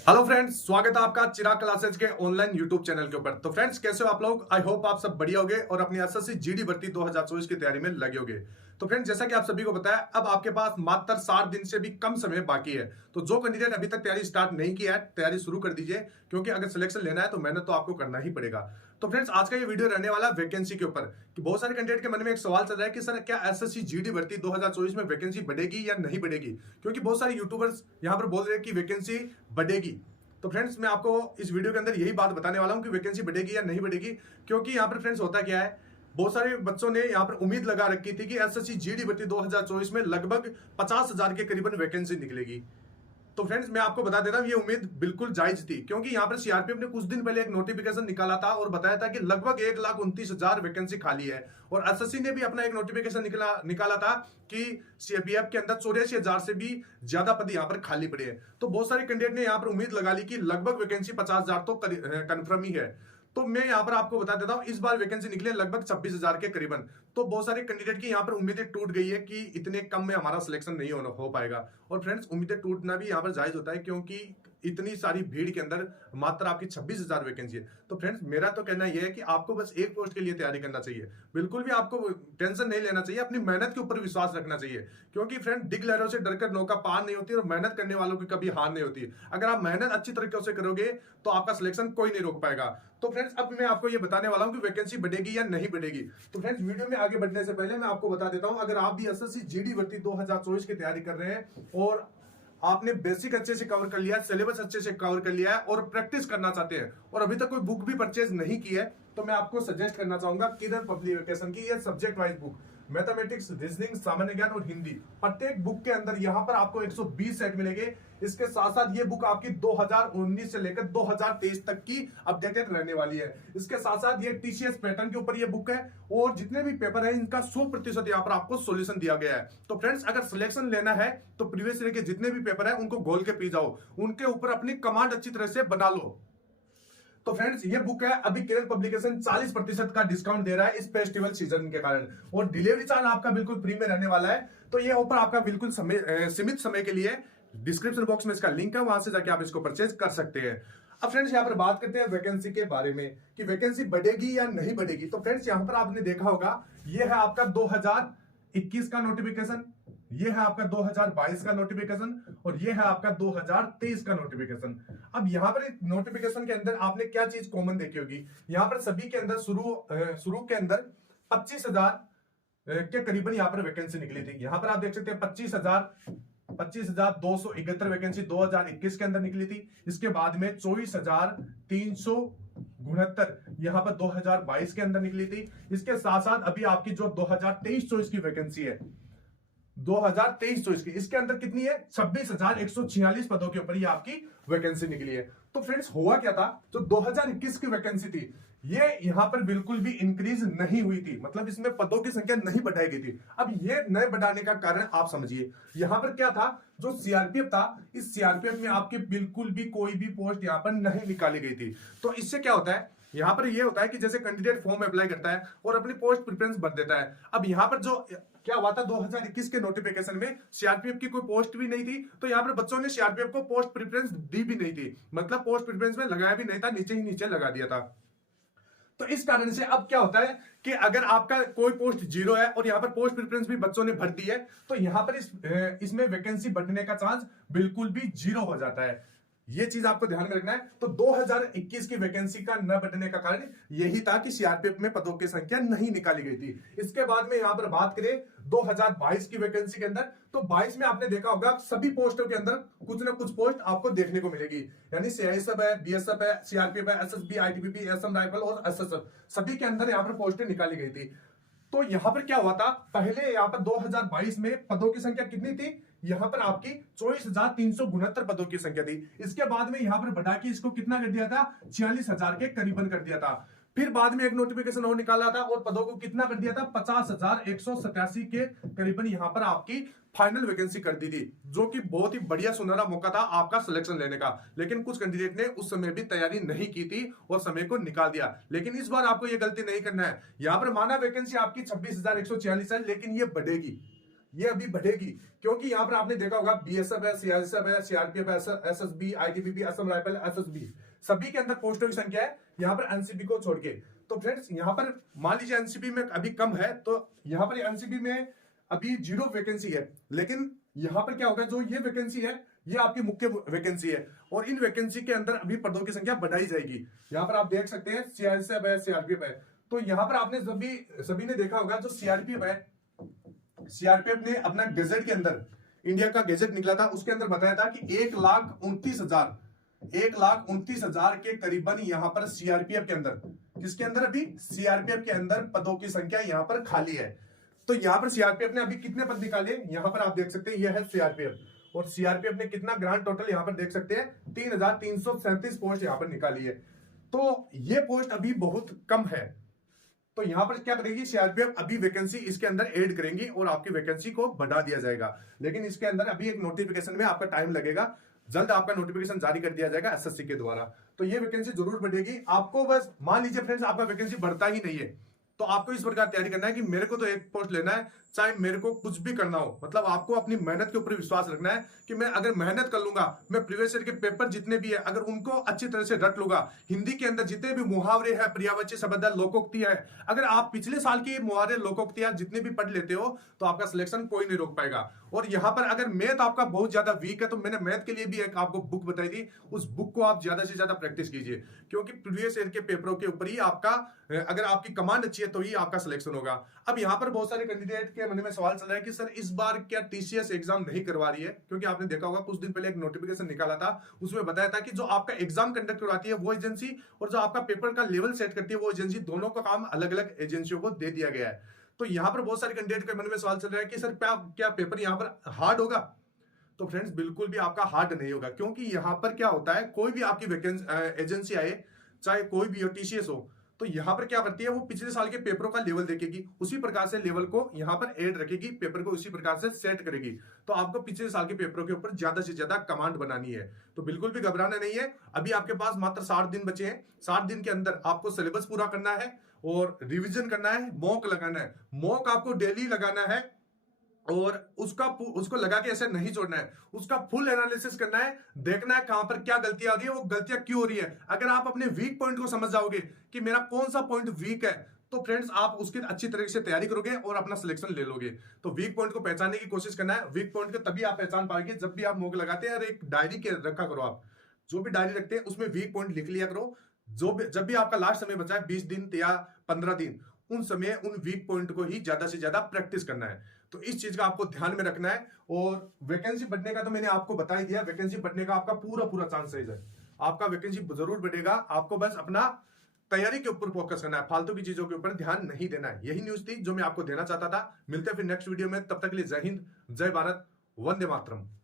Hello friends, स्वागत है आपका चिराग क्लासेज के ऑनलाइन यूट्यूब चैनल के ऊपर। तो फ्रेंड्स, कैसे हो आप लोग? आई होप आप सब बढ़िया होगे और अपनी एसएससी जीडी भर्ती 2024 की तैयारी में लगे होगे। तो फ्रेंड्स, जैसा कि आप सभी को पता है, अब आपके पास मात्र 60 दिन से भी कम समय बाकी है। तो जो कैंडिडेट अभी तक तैयारी स्टार्ट नहीं किया है, तैयारी शुरू कर दीजिए, क्योंकि अगर सिलेक्शन लेना है तो मेहनत तो आपको करना ही पड़ेगा। तो फ्रेंड्स, आज का ये वीडियो रहने वाला वैकेंसी के ऊपर कि बहुत सारे कैंडिडेट के मन में एक सवाल चल रहा है कि सर, क्या एसएससी जीडी भर्ती 2024 में वैकेंसी बढ़ेगी या नहीं बढ़ेगी? क्योंकि बहुत सारे यूट्यूबर्स यहां पर बोल रहे हैं कि वैकेंसी बढ़ेगी। तो फ्रेंड्स, मैं आपको इस वीडियो के अंदर यही बात बताने वाला हूं कि वैकेंसी बढ़ेगी या नहीं बढ़ेगी। क्योंकि यहां पर फ्रेंड्स होता क्या है, बहुत सारे बच्चों ने यहां पर उम्मीद लगा रखी थी कि एसएससी जीडी भर्ती 2024 में लगभग 50,000 के करीबन वैकेंसी निकलेगी। तो फ्रेंड्स, मैं आपको बता देता हूं, ये उम्मीद बिल्कुल जायज थी, क्योंकि यहां पर सीआरपीएफ ने कुछ दिन पहले एक नोटिफिकेशन निकाला था और बताया था कि लगभग 1,29,000 वैकेंसी खाली है। और एसएससी ने भी अपना एक नोटिफिकेशन निकाला था कि सीआरपीएफ के अंदर 84,000 से भी ज्यादा पद यहां पर खाली पड़े हैं। तो बहुत सारे कैंडिडेट ने यहां पर उम्मीद लगा ली कि लगभग वैकेंसी 50,000 तो कंफर्म ही है। तो मैं यहां पर आपको बता देता हूं, इस बार वैकेंसी निकले लगभग 26,000 के करीबन। तो बहुत सारे कैंडिडेट की यहां पर उम्मीदें टूट गई है कि इतने कम में हमारा सिलेक्शन नहीं हो पाएगा। और फ्रेंड्स, उम्मीदें टूटना भी यहां पर जायज होता है, क्योंकि इतनी सारी भीड़ के अंदर मात्र आपकी 26,000 वैकेंसी है। तो फ्रेंड्स, मेरा तो कहना यह है कि आपको बस एक पोस्ट के लिए तैयारी करना चाहिए। बिल्कुल भी आपको टेंशन नहीं लेना चाहिए, अपनी मेहनत के ऊपर विश्वास रखना चाहिए। क्योंकि फ्रेंड, दिग लहरों से डरकर नौका पार नहीं होती और मेहनत करने वालों की कभी हार नहीं होती। अगर आप मेहनत अच्छी तरीके से करोगे तो आपका सिलेक्शन कोई नहीं रोक पाएगा। तो फ्रेंड्स, अब मैं आपको ये बताने वाला हूं कि वैकेंसी बढ़ेगी या नहीं बढ़ेगी। तो फ्रेंड्स, वीडियो में आगे बढ़ने से पहले मैं आपको बता देता हूं, अगर आप भी एसएससी जीडी भर्ती 2024 की तैयारी कर रहे हैं और आपने बेसिक अच्छे से कवर कर लिया है, सिलेबस अच्छे से कवर कर लिया है और प्रैक्टिस करना चाहते हैं और अभी तक कोई बुक भी परचेज नहीं की है, तो मैं आपको सजेस्ट करना चाहूंगा किरण पब्लिकेशन की ये subject wise book, mathematics, reasoning, सामान्य ज्ञान और हिंदी। प्रत्येक बुक के अंदर यहां पर आपको 120 सेट मिलेंगे। इसके साथ साथ ये बुक आपकी 2019 से लेकर 2023 तक की अपडेटेड रहने वाली है। इसके साथ साथ ये टीसीएस पैटर्न के ऊपर ये बुक है और जितने भी पेपर है इनका 100% यहाँ पर आपको सॉल्यूशन दिया गया है। तो फ्रेंड्स, अगर सिलेक्शन लेना है तो प्रीवियस ईयर के जितने भी पेपर है उनको गोल के पी जाओ, उनके ऊपर अपनी कमांड अच्छी तरह से बना लो। तो फ्रेंड्स, ये बुक है, अभी किरण पब्लिकेशन 40% का डिस्काउंट दे रहा है इस फेस्टिवल सीजन के कारण, और डिलीवरी चार्ज आपका बिल्कुल फ्री में रहने वाला है। तो ये ऑफर आपका बिल्कुल सीमित समय के लिए। डिस्क्रिप्शन बॉक्स में इसका लिंक है, वहां से जाके आप इसको परचेज कर सकते हैं। अब फ्रेंड्स, यहाँ पर बात करते हैं वैकेंसी के बारे में कि वैकेंसी बढ़ेगी या नहीं बढ़ेगी। तो फ्रेंड्स, यहाँ पर आपने देखा होगा, ये है आपका 2021 का नोटिफिकेशन, ये है आपका 2022 का नोटिफिकेशन और ये है आपका 2023 का नोटिफिकेशन। अब यहां पर नोटिफिकेशन के अंदर आपने क्या चीज कॉमन देखी होगी, यहां पर सभी के अंदर शुरू के अंदर 25,000 के करीबन यहां पर वैकेंसी निकली थी। यहां पर आप देख सकते हैं 25,271 वैकेंसी 2021 के अंदर निकली थी। इसके बाद में 24,369 यहां पर 2022 के अंदर निकली थी। इसके साथ साथ अभी आपकी जो 2023-24 की वैकेंसी है, 2023-24 की, इसके अंदर कितनी है? 26,146 पदों के ऊपर ये आपकी वैकेंसी निकली है। तो फ्रेंड्स, हुआ क्या था, जो 2021 की वैकेंसी थी ये यहां पर बिल्कुल भी इंक्रीज नहीं हुई थी, मतलब इसमें पदों की संख्या नहीं बढ़ाई गई थी। अब ये नए बढ़ाने का कारण आप समझिए, यहां पर क्या था, जो सीआरपीएफ था, इस सीआरपीएफ में आपकी बिल्कुल भी कोई भी पोस्ट यहां पर नहीं निकाली गई थी। तो इससे क्या होता है, यहां पर यह होता है कि जैसे कैंडिडेट फॉर्म अप्लाई करता है और अपनी पोस्ट प्रेफरेंस भर देता है। अब यहां पर जो क्या हुआ था, 2021 के नोटिफिकेशन में सीआरपीएफ की कोई पोस्ट भी नहीं थी, तो यहां पर बच्चों ने सीआरपीएफ को पोस्ट प्रेफरेंस दी भी नहीं थी, मतलब पोस्ट प्रेफरेंस में लगाया भी नहीं था, नीचे ही नीचे लगा दिया था। तो इस कारण से अब क्या होता है कि अगर आपका कोई पोस्ट जीरो है और यहां पर पोस्ट प्रेफरेंस भी बच्चों ने भर दी है, तो यहां पर इसमें वैकेंसी बढ़ने का चांस बिल्कुल भी जीरो हो जाता है। ये चीज आपको ध्यान में रखना है। तो 2021 की वैकेंसी का न बढ़ने का कारण यही था कि सीआरपीएफ में पदों की संख्या नहीं निकाली गई थी। इसके बाद में यहां पर बात करें 2022 की वैकेंसी के अंदर, तो 22 में आपने देखा होगा सभी पोस्टों के अंदर कुछ ना कुछ पोस्ट आपको देखने को मिलेगी, यानी सीआईएसएफ है, बीएसएफ है, सीआरपीएफ है, एसएसबी, आईटीबीपी, असम राइफल और एसएसएफ, सभी के अंदर यहां पर पोस्टें निकाली गई थी। तो यहां पर क्या हुआ था, पहले यहां पर 2022 में पदों की संख्या कितनी थी, यहां पर आपकी 24,369 पदों की संख्या थी। इसके बाद में यहां पर बढ़ा के इसको कितना कर दिया था, 46,000 के करीबन कर दिया था। फिर बाद में एक नोटिफिकेशन और निकाला था और पदों को कितना कर दिया था, 50,187 के करीबन यहां पर आपकी फाइनल वैकेंसी कर दी थी, जो कि बहुत ही बढ़िया सुनहरा मौका था आपका सिलेक्शन लेने का। लेकिन कुछ कैंडिडेट ने उस समय भी तैयारी नहीं की थी और समय को निकाल दिया। लेकिन इस बार आपको यह गलती नहीं करना है। यहां पर माना वैकेंसी आपकी 26,146 है, लेकिन ये बढ़ेगी, ये अभी बढ़ेगी, क्योंकि यहाँ पर आपने देखा होगा बीएसएफ है, सीआरएसएफ है, सीआरपीएफ है, SSB, ITBP, Assam rifle, SSB, सभी के अंदर पोस्टों की संख्या है यहाँ पर एनसीबी को छोड़ के। तो फ्रेंड्स यहाँ पर मान लीजिए एनसीबी में अभी कम है, तो यहाँ पर एनसीबी में अभी 0 वैकेंसी है, लेकिन यहाँ पर क्या होगा, जो ये वैकेंसी है ये आपकी मुख्य वैकेंसी है, और इन वैकेंसी के अंदर अभी पदों की संख्या बढ़ाई जाएगी। यहाँ पर आप देख सकते हैं सीआरएसएफ है, सीआरपीएफ है। तो यहाँ पर आपने सभी ने देखा होगा, जो सीआरपीएफ है, सीआरपीएफ ने अपना गजट के अंदर, इंडिया का गजट निकला था, उसके अंदर बताया था कि 1,29,000 के करीबन यहाँ पर सीआरपीएफ के अंदर, जिसके अंदर अभी सीआरपीएफ के अंदर पदों की संख्या यहाँ पर खाली है। तो यहाँ पर सीआरपीएफ ने अभी कितने पद निकाले, यहाँ पर आप देख सकते हैं, यह है सीआरपीएफ, और सीआरपीएफ ने कितना ग्रांड टोटल यहाँ पर देख सकते हैं 3,337 पोस्ट यहाँ पर निकाली है। तो ये पोस्ट अभी बहुत कम है। तो यहां पर क्या करेगी सीआरपीएफ, अभी वैकेंसी इसके अंदर ऐड करेंगी और आपकी वैकेंसी को बढ़ा दिया जाएगा, लेकिन इसके अंदर अभी एक नोटिफिकेशन में आपका टाइम लगेगा, जल्द आपका नोटिफिकेशन जारी कर दिया जाएगा एसएससी के द्वारा। तो ये वैकेंसी जरूर बढ़ेगी। आपको बस मान लीजिए फ्रेंड्स आपका वैकेंसी बढ़ता ही नहीं है, तो आपको इस प्रकार तैयारी करना है कि मेरे को तो एक पोस्ट लेना है, चाहे मेरे को कुछ भी करना हो। मतलब आपको अपनी मेहनत के ऊपर विश्वास रखना है कि मैं अगर मेहनत कर लूंगा, मैं प्रीवियस ईयर के पेपर जितने भी है अगर उनको अच्छी तरह से रट लूंगा, हिंदी के अंदर जितने भी मुहावरे हैं, पर्यायवाची शब्द है, लोकोक्ति है, अगर आप पिछले साल की मुहावरे लोकोक्तियां जितने भी पढ़ लेते हो तो आपका सिलेक्शन कोई नहीं रोक पाएगा। और यहाँ पर अगर मैथ आपका बहुत ज्यादा वीक है, तो मैंने मैथ के लिए भी एक आपको बुक बताई थी, उस बुक को आप ज्यादा से ज्यादा प्रैक्टिस कीजिए, क्योंकि प्रीवियस ईयर के पेपरों के ऊपर ही आपका, अगर आपकी कमांड अच्छी है तो ही आपका सिलेक्शन होगा। अब यहाँ पर बहुत सारे कैंडिडेट के मन में सवाल चल रहा है कि सर इस बार क्या टीसीएस एग्जाम नहीं करवा रही है, क्योंकि आपने देखा होगा कुछ दिन पहले एक नोटिफिकेशन निकाला था, उसमें बताया था कि जो आपका एग्जाम कंडक्ट करवाती है वो एजेंसी और जो आपका पेपर का लेवल सेट करती है वो एजेंसी, दोनों का काम अलग अलग एजेंसियों को दे दिया गया है। तो यहाँ पर बहुत सारे कैंडिडेट के मन में सवाल चल रहा है कि सर क्या पेपर यहाँ पर हार्ड होगा। तो फ्रेंड्स बिल्कुल भी आपका हार्ड नहीं होगा, क्योंकि यहाँ पर क्या होता है, कोई भी आपकी वैकेंसी एजेंसी आए, चाहे कोई भी हो, टीसीएस हो, तो यहाँ पर क्या करती है, वो पिछले साल के पेपरों का लेवल देखेगी, उसी प्रकार से लेवल को यहाँ पर ऐड रखेगी, पेपर को उसी प्रकार से सेट करेगी। तो आपको पिछले साल के पेपरों के ऊपर ज्यादा से ज्यादा कमांड बनानी है। तो बिल्कुल भी घबराना नहीं है। अभी आपके पास मात्र 60 दिन बचे हैं। 60 दिन के अंदर आपको सिलेबस पूरा करना है और रिविजन करना है, मॉक लगाना है। मॉक आपको डेली लगाना है और उसको लगा के ऐसे नहीं छोड़ना है, उसका फुल एनालिसिस करना है, देखना है कहां पर क्या गलतियां हो रही है, वो गलतियां क्यों हो रही है। अगर आप अपने वीक पॉइंट को समझ जाओगे कि मेरा कौन सा पॉइंट वीक है, तो फ्रेंड्स आप उसकी अच्छी तरीके से तैयारी करोगे और अपना सिलेक्शन ले लोगे। तो वीक पॉइंट को पहचानने की कोशिश करना है। वीक पॉइंट को तभी आप पहचान पाएंगे जब भी आप मॉक लगाते हैं। और एक डायरी के रखा करो, आप जो भी डायरी रखते हैं उसमें वीक पॉइंट लिख लिया करो। जब भी आपका लास्ट समय बचा है 20 दिन या 15 दिन, उन समय उन वीक पॉइंट को ही ज्यादा से ज्यादा प्रैक्टिस करना है। तो इस चीज का आपको ध्यान में रखना है। और वैकेंसी बढ़ने का तो मैंने आपको बता ही दिया, वैकेंसी बढ़ने का आपका पूरा चांस है, आपका वैकेंसी जरूर बढ़ेगा। आपको बस अपना तैयारी के ऊपर फोकस करना है, फालतू की चीजों के ऊपर ध्यान नहीं देना है। यही न्यूज थी जो मैं आपको देना चाहता था। मिलते हैं फिर नेक्स्ट वीडियो में, तब तक के लिए जय हिंद, जय भारत, वंदे मातरम।